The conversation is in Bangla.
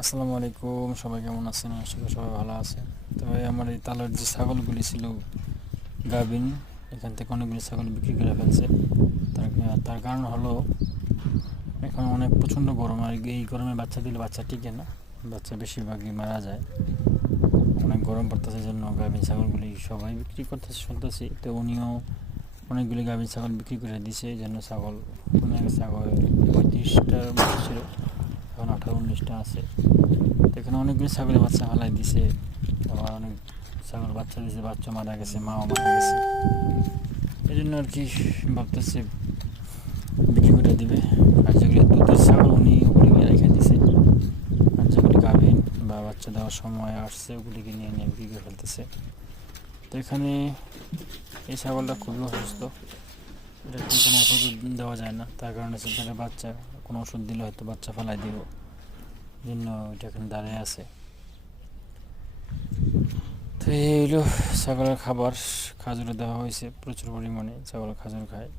আসসালামু আলাইকুম, সবাই কেমন আছেন? আশা করি সবাই ভালো আছে। তবে আমার এই তালের যে ছাগলগুলি ছিল গাভিন, এখান থেকে অনেকগুলি ছাগল বিক্রি করে ফেলছে। তার কারণ হলো এখন অনেক প্রচণ্ড গরম, আর এই গরমে বাচ্চা দিলে বাচ্চা টিকে না, বাচ্চা বেশিরভাগই মারা যায়। অনেক গরম পড়তেছে, জন্য গাভিন ছাগলগুলি সবাই বিক্রি করতেছে শুনতেছি। তো উনিও অনেকগুলি গাভিন ছাগল বিক্রি করে দিছে, এই জন্য অনেক ছাগল 35টার মতো ছিল, এখন 18-19টা আছে। তো এখানে অনেকগুলি ছাগলের বাচ্চা ফালাই দিছে, আবার অনেক ছাগল বাচ্চা দিছে, বাচ্চা মারা গেছে, মাও মারা গেছে। এই জন্য আর কি ভাবতেছে বিক্রি করে দিবে। আর যেগুলো দুধের ছাগল উনি ওগুলিকে রেখে দিছে, আর যেগুলি গাভিন বা বাচ্চা দেওয়ার সময় আসছে ওগুলিকে নিয়ে নিয়ে বিক্রি করে ফেলতেছে। তো এখানে এই ছাগলটা খুবই অসুস্থ, এটা কোনো ওষুধ দেওয়া যায় না, তার কারণে সেখানে বাচ্চা কোনো ওষুধ দিলে হয়তো বাচ্চা ফালাই দিব, জন্য এটা এখানে দাঁড়িয়ে আছে। তো এই হলো ছাগলের খাবার। খাজুরও দেওয়া হয়েছে প্রচুর পরিমাণে, ছাগল খাজুর খায়।